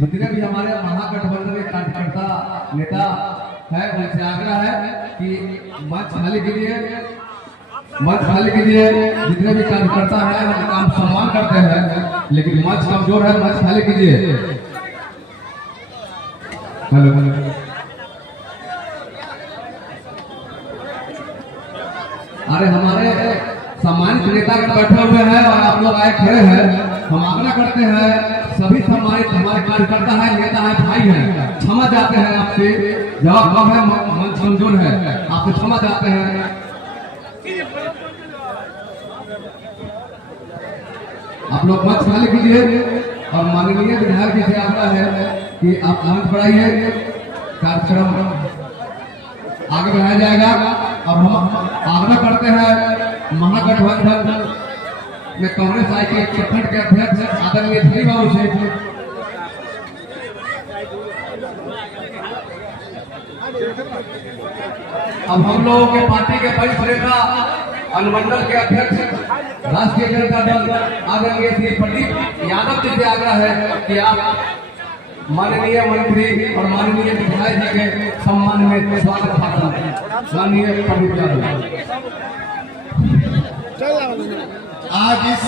जितने भी हमारे महागठबंधन के कार्यकर्ता नेता है उनसे आग्रह है कि मंच खाली कीजिए, मंच खाली कीजिए। जितने भी कार्यकर्ता है उनका हम सम्मान करते हैं, लेकिन मंच कमजोर है, मंच खाली कीजिए। हेलो अरे हमारे सम्मानित नेता बैठे हुए हैं और आप लोग आए खड़े हैं। हम आग्रह करते हैं सभी सम्मानित हमारे कार्यकर्ता है, नेता है, भाई है, क्षमा चाहते हैं आपसे। जवाब कम है, मंच कमजोर है, आपसे क्षमा चाहते हैं। आप लोग मंच खाली कीजिए और माननीय विधायक जी से आग्रह है कि आप मंच बढ़ाइए, कार्यक्रम आगे बढ़ाया जाएगा। और हम आग्रह करते हैं महागठबंधन में कांग्रेस आई के प्रखंड के अध्यक्ष आदरणीय धनी बाबू से अब हम लोगों के पार्टी के वरिष्ठ नेता अनुमंडल के अध्यक्ष राष्ट्रीय जनता दल आदरणीय श्री प्रदीप यादव जी से आग्रह है कि आप माननीय मंत्री और माननीय विधायक जी के सम्मान में स्वागत भाषण माननीय प्रदीप यादव। आज इस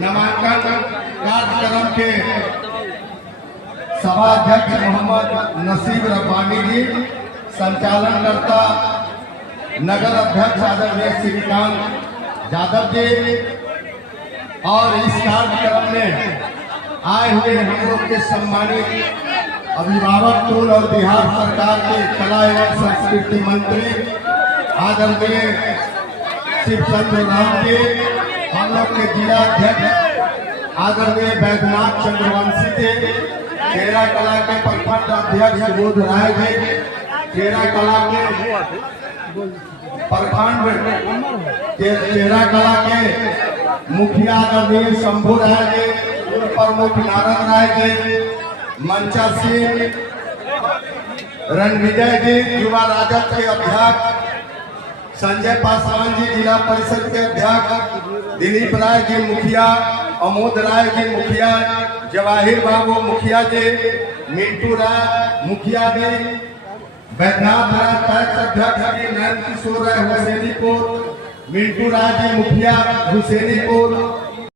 नामांकन कार्यक्रम के सभाध्यक्ष मोहम्मद नसीब रब्बानी जी, संचालनकर्ता नगर अध्यक्ष आदरणीय श्रीकांत यादव जी और इस कार्यक्रम में आए हुए हम लोग के सम्मानित अभिभावक कुल और बिहार सरकार के कला एवं संस्कृति मंत्री आदरणीय शिवचंद्र राम जी, हम लोग के जिला अध्यक्ष आदरणीय बैद्यनाथ चंद्रवंशी जी, खेरा कला के प्रखंड अध्यक्ष बोध राय जी, खेरा कला के प्रखंड खेरा कला के मुखिया आदरणीय शंभू राय जी, प्रमुख नारायण राय जी, मंचा सिंह, रणविजय जी, युवा राजद के अध्यक्ष संजय पासवान जी, जिला परिषद के अध्यक्ष दिलीप राय जी मुखिया, अमोद राय जी मुखिया, जवाहिर बाबू मुखिया जी, मिंटू राय मुखिया जी, बैद्यनाथ राय पैक्स अध्यक्ष जी, नयन किशोर राय हुसैनीपुर, मिंटू राय जी मुखिया हुसैनीपुर,